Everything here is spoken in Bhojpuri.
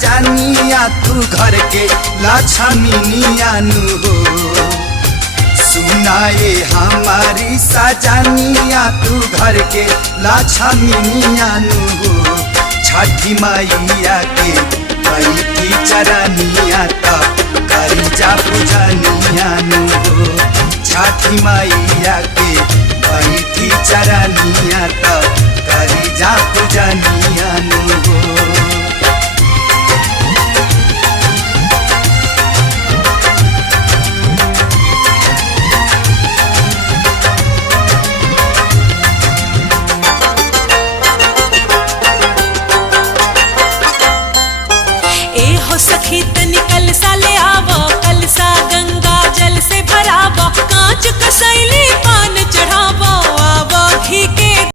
सजानिया तू घर के लक्ष्मीनिया नु हो। सुनाए हमारी सजानिया तू घर के लक्ष्मीनिया नु हो। छठी मैया के बैठी चरनिया त करी जा पूजनिया नु हो। छठी मैया के बैठी चरनिया त करी जा पूजनिया नु हो।